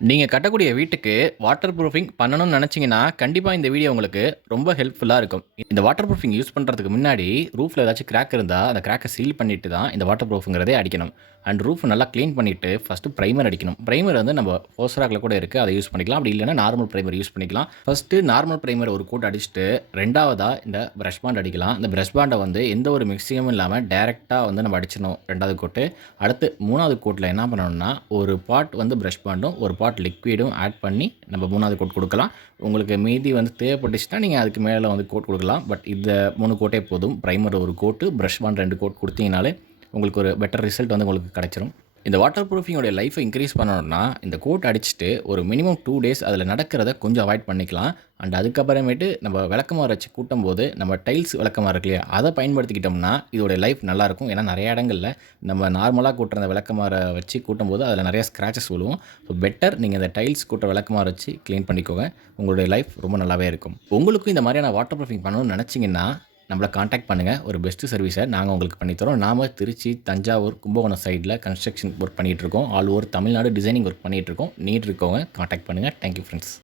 நீங்க கட்டக்கூடிய வீட்டுக்கு வாட்டர் ப்ரூஃபிங் பண்ணணும்னு நெனச்சீங்கன்னா, கண்டிப்பா இந்த வீடியோ உங்களுக்கு ரொம்ப ஹெல்ப்ஃபுல்லா இருக்கும். இந்த வாட்டர் ப்ரூஃபிங் யூஸ் பண்றதுக்கு முன்னாடி, ரூஃப்ல ஏதாச்சும் கிராக் இருந்தா, அந்த கிராக்க சீல் பண்ணிட்டு தான் இந்த வாட்டர் ப்ரூஃப்ங்கிறதே அடிக்கணும். அண்ட் ரூஃப் நல்லா கிளீன் பண்ணிட்டு, ஃபர்ஸ்ட்டு பிரைமர் அடிக்கணும். பிரைமர் வந்து நம்ம ஃபோஸ்ராக்ல கூட இருக்கு. அத யூஸ் பண்ணிக்கலாம். அப்படி இல்லன்னா நார்மல் பிரைமர் யூஸ் பண்ணிக்கலாம். ஃபர்ஸ்ட்டு நார்மல் பிரைமர் ஒரு கோட் அடிச்சுட்டு, 2வதா இந்த பிரஷ் பாண்ட் அடிக்கலாம். இந்த பிரஷ் பாண்ட வந்து எந்த ஒரு மிக்ஸிங்கும் இல்லாம டைரக்ட்டா வந்து நம்ம அடிச்சிடணும் 2வது கோட்டு. அடுத்து 3வது கோட்ல என்ன பண்ணணும்னா, ஒரு பார்ட் வந்து பிரஷ் பாண்டும், ஒரு பார்ட் லிக்விடும் ஆட் பண்ணி நம்ம 3வது கோட் குடுக்கலாம். உங்களுக்கு மீதி வந்து தேவைப்பட்டுச்சுன்னா, நீங்க அதுக்கு மேல வந்து கோட் குடுக்கலாம். பட் இந்த 3 கோட்டே போதும். பிரைமர் ஒரு கோட்டு, பிரஷ் பாண்ட் 2 கோட் குடுத்தீங்கனாலே, உங்களுக்கு ஒரு பெட்டர் ரிசல்ட் வந்து உங்களுக்கு கெடைச்சிரும். இந்த வாட்டர் ப்ரூஃபிங்கோட லைஃப இன்கிரீஸ் பண்ணணும்னா, இந்த கோட் அடிச்சுட்டு ஒரு மினிமம் 2 டேஸ் அதில நடக்கிறத கொஞ்சம் அவாய்ட் பண்ணிக்கலாம். அண்ட் அதுக்கப்புறமேட்டு நம்ம விளக்கமாறு வச்சு கூட்டும்போது, நம்ம டைல்ஸ் விளக்கமாறு இருக்கு இல்லையா? அத பயன்படுத்திக்கிட்டோம்னா, இதோட லைஃப் நல்லாயிருக்கும். ஏன்னா நெறைய இடங்கள்ல நம்ம நார்மலா கூட்டுற அந்த விளக்கமாற வச்சு கூட்டும்போது, அதில நெறைய ஸ்க்ராச்சஸ் விழுவும். ஸோ பெட்டர் நீங்க இந்த டைல்ஸ் கூட்டுற விளக்கமாறு வச்சு கிளீன் பண்ணிக்கோங்க. உங்களுடைய லைஃப் ரொம்ப நல்லாவே இருக்கும். உங்களுக்கும் இந்த மாதிரியான வாட்டர் ப்ரூஃபிங் பண்ணணும்னு நெனச்சீங்கன்னா, நம்மள கான்டாக்ட் பண்ணுங்க. ஒரு பெஸ்ட் சர்வீஸ நாங்க உங்களுக்கு பண்ணி தரோம். நாம திருச்சி, தஞ்சாவூர், கும்பகோணம் சைட்ல கன்ஸ்ட்ரக்ஷன் ஒர்க் பண்ணிட்டு இருக்கோம். All over Tamil Nadu designing work பண்ணிட்டு இருக்கோம். நீட் இருக்கவங்க கான்டாக்ட் பண்ணுங்க. Thank you friends.